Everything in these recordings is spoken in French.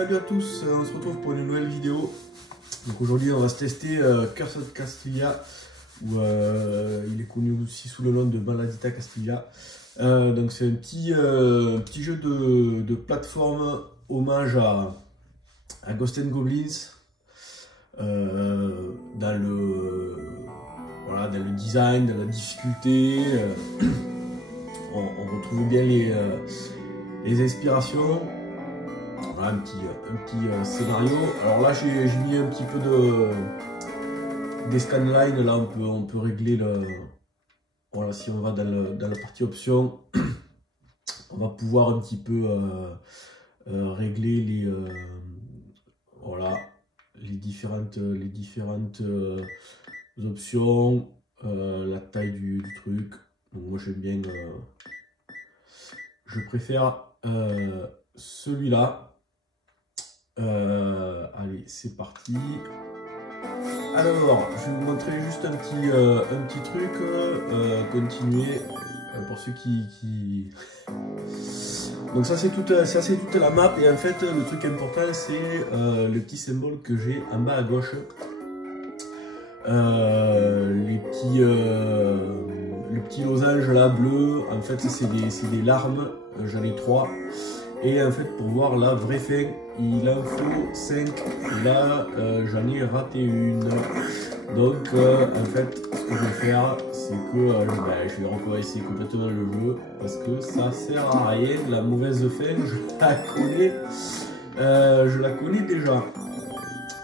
Salut à tous, on se retrouve pour une nouvelle vidéo. Donc aujourd'hui on va se tester Cursed Castilla, où il est connu aussi sous le nom de Maladita Castilla. Donc c'est un petit jeu de plateforme hommage à Ghosts and Goblins, dans le design, dans la difficulté. On retrouve bien les inspirations. Voilà, un petit scénario. Alors là j'ai mis un petit peu des scanlines. Là on peut régler le... Voilà, si on va dans la partie options, on va pouvoir un petit peu régler les différentes options, la taille du truc. Donc moi j'aime bien, je préfère celui-là. Allez, c'est parti. Alors, je vais vous montrer juste un petit truc. Continuer pour ceux qui... Donc ça c'est toute la map, et en fait le truc important c'est le petit symbole que j'ai en bas à gauche. Le petit losange là bleu, en fait c'est des larmes, j'en ai 3. Et en fait pour voir la vraie fin il en faut 5, et là j'en ai raté une. Donc en fait ce que je vais faire c'est que je vais recommencer complètement le jeu, parce que ça sert à rien. La mauvaise fin je la connais déjà.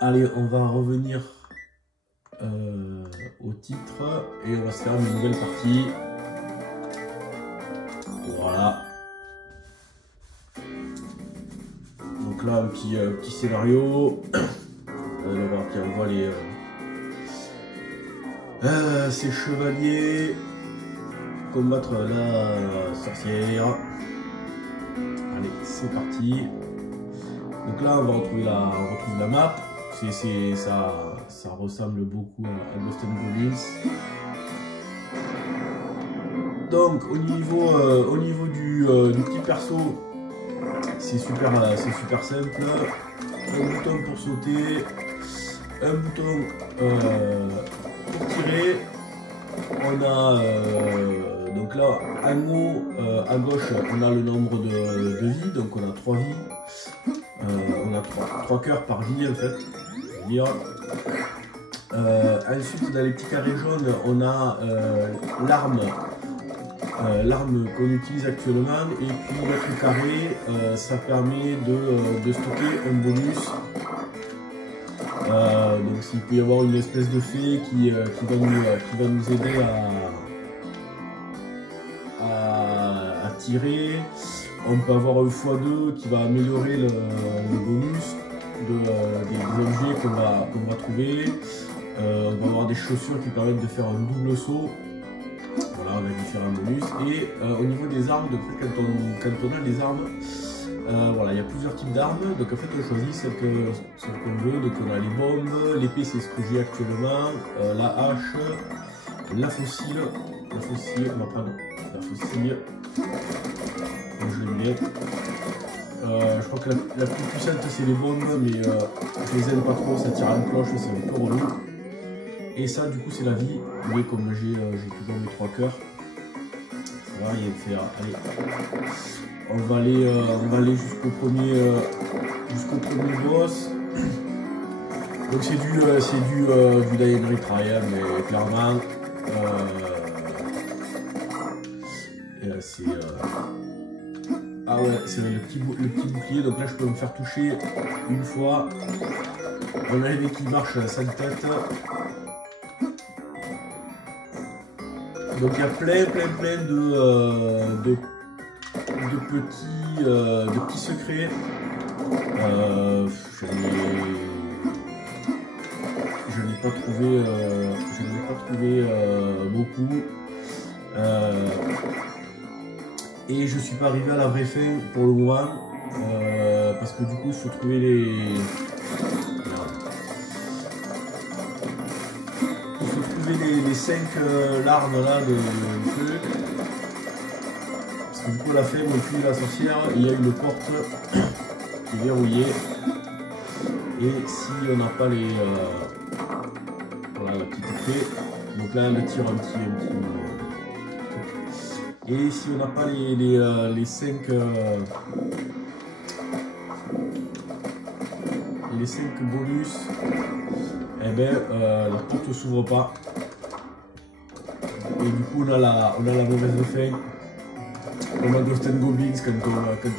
Allez, on va revenir au titre et on va se faire une nouvelle partie. Voilà. Donc là un petit scénario. On voit ces chevaliers combattre la sorcière. Allez, c'est parti. Donc là on retrouve la map. Ça ressemble beaucoup à Ghosts and Goblins. Donc au niveau du petit perso, c'est super simple. Un bouton pour sauter, un bouton pour tirer. On a donc là en haut à gauche on a le nombre de vies, donc on a 3 vies. On a 3 cœurs par vie en fait, je veux dire. Ensuite dans les petits carrés jaunes on a l'arme qu'on utilise actuellement, et puis notre carré ça permet de stocker un bonus. Donc s'il peut y avoir une espèce de fée qui va nous aider à tirer. On peut avoir un x2 qui va améliorer le bonus des objets qu'on va trouver. On va avoir des chaussures qui permettent de faire un double saut. Voilà, on a différents bonus. Et au niveau des armes, donc, quand on a des armes, voilà, il y a plusieurs types d'armes. Donc en fait on choisit celle qu'on veut. Donc on a les bombes, l'épée c'est ce que j'ai actuellement, la hache, la fossile, on va prendre la fossile. Je l'aime bien. Je crois que la plus puissante c'est les bombes, mais je les aime pas trop, ça tire en cloche, c'est un peu relou. Et ça du coup c'est la vie, mais comme j'ai toujours mes 3 cœurs, ça va, il y a faire. Allez, on va aller jusqu'au premier boss. Donc c'est du Die and Retry, mais clairement c'est ah ouais, c'est le petit bouclier. Donc là je peux me faire toucher une fois. On a les qui marche sans tête. Donc il y a plein de petits secrets. Je n'ai pas trouvé beaucoup. Et je suis pas arrivé à la vraie fin pour le moment, parce que du coup il faut trouver les 5 larmes là de truc. Parce que du coup à la fin on tue la sorcière et il y a une porte qui est verrouillé. Et si on n'a pas les... voilà la petite clé. Donc là, elle le tire un petit et si on n'a pas les 5 bonus, eh ben, la porte ne s'ouvre pas. Et du coup, on a la mauvaise fin. On a Ghost and Goblins quand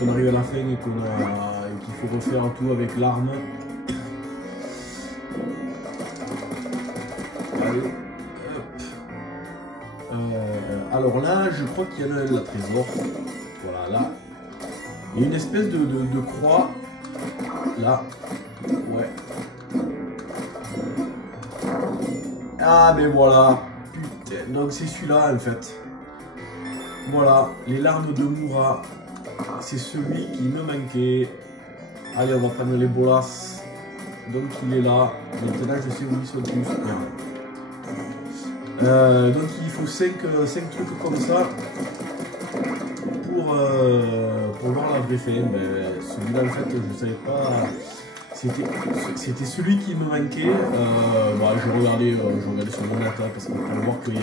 on arrive à la fin et qu'il faut refaire tout avec l'arme. Allez. Alors là, je crois qu'il y a la trésor. Voilà, là. Il y a une espèce de croix. Là. Ouais. Ah, mais voilà. Putain. Donc c'est celui-là, en fait. Voilà. Les larmes de Moura. C'est celui qui me manquait. Allez, on va prendre les bolas. Donc il est là. Maintenant, je sais où ils sont tous. Donc il faut 5 trucs comme ça pour voir la vraie fin. Celui-là en fait je savais pas, c'était celui qui me manquait. Je regardais sur mon net parce qu'on peut voir qu'il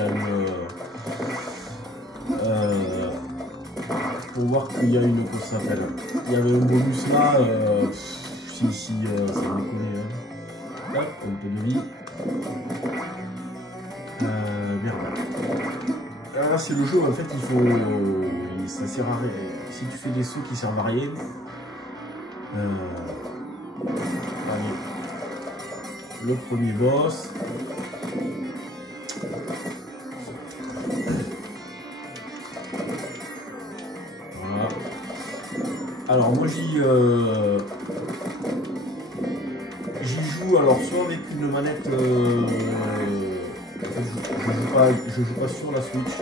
y a une comment ça s'appelle, il y avait un bonus là, ça me déconne, hein. Hop, un peu de vie. Merde. Là c'est le jeu en fait, ça sert à rien. Si tu fais des sauts qui servent à rien, allez, le premier boss. Voilà. Alors moi j'y joue alors soit avec une manette. Je joue pas sur la Switch.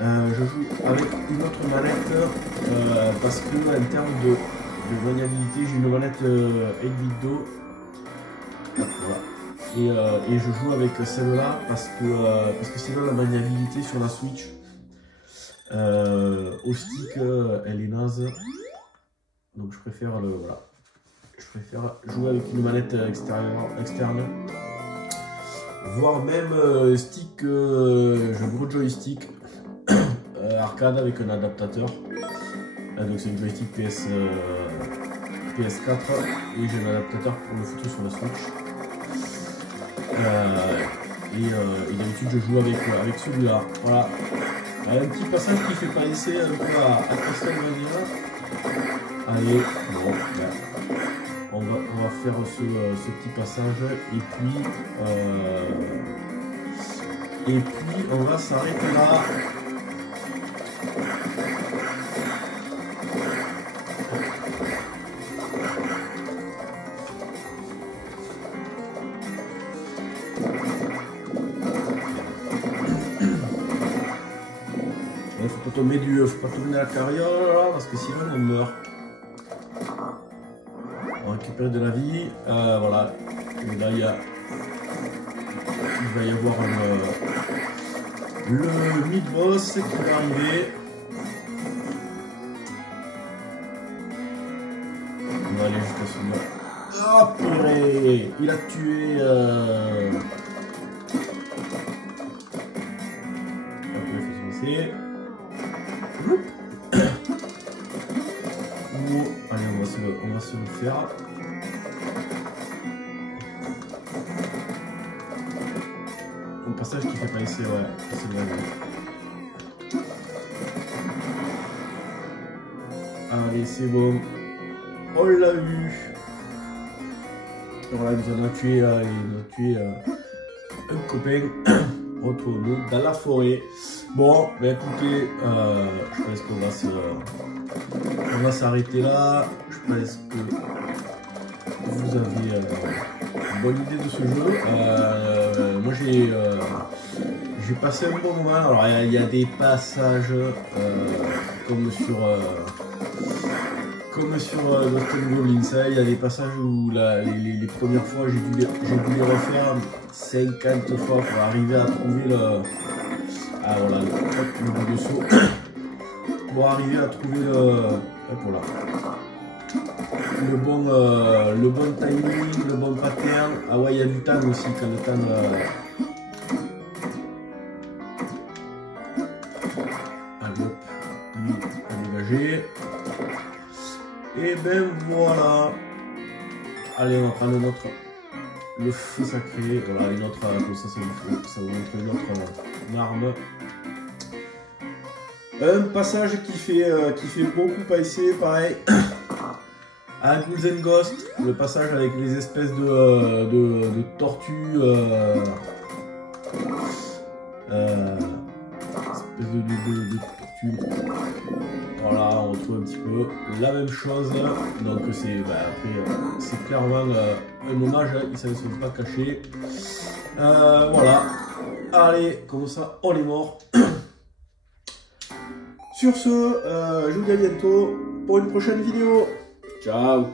Je joue avec une autre manette parce que en termes de maniabilité, j'ai une manette 8-bit Do. Voilà. Et je joue avec celle-là parce que sinon la maniabilité sur la Switch au stick elle est naze. Donc je préfère voilà. Je préfère jouer avec une manette externe. Voire même stick, j'ai un gros joystick arcade avec un adaptateur. Donc c'est un joystick PS4 et j'ai un adaptateur pour le foutre sur la Switch. Et d'habitude je joue avec celui-là. Voilà. Un petit passage qui fait penser un peu à Castlevania. Allez, bon, ben. On va faire ce petit passage et puis on va s'arrêter là. Faut pas tomber dans la carrière parce que sinon on meurt. On récupère de la vie, voilà. Et là il va y avoir le mid-boss qui va arriver. On va aller jusqu'à celui-là. Oh purée, il a tué. Hop, il faut se passer. Allez, on va se le faire. Un passage qui fait pas essayer, ouais, c'est vrai. Allez, c'est bon. On l'a eu. Voilà, il nous en a tué, un copain. Retrouvons-nous dans la forêt. Bon, ben écoutez, je pense qu'on va s'arrêter là. Je pense que vous avez une bonne idée de ce jeu. Moi j'ai passé un bon moment. Alors il y a des passages comme sur Ghost and Goblins, il y a des passages où les premières fois j'ai dû les refaire 50 fois pour arriver à trouver le bout de saut. Pour arriver à trouver le. Hop là. le bon timing, le bon pattern. Ah ouais, il y a du temps aussi quand le temps... Allez hop, lui à dégager. Et ben voilà. Allez, on va prendre notre... Le feu sacré. Voilà, une autre... Comme ça vous montre une autre arme. Un passage qui fait beaucoup passer, pareil. À Ghouls and Ghosts, le passage avec les espèces de tortues, espèces de tortues. Voilà, on retrouve un petit peu la même chose. Donc c'est après c'est clairement un hommage, ils ne sont pas cachés. Voilà. Allez, comme ça, on est mort. Sur ce, je vous dis à bientôt pour une prochaine vidéo. Ciao.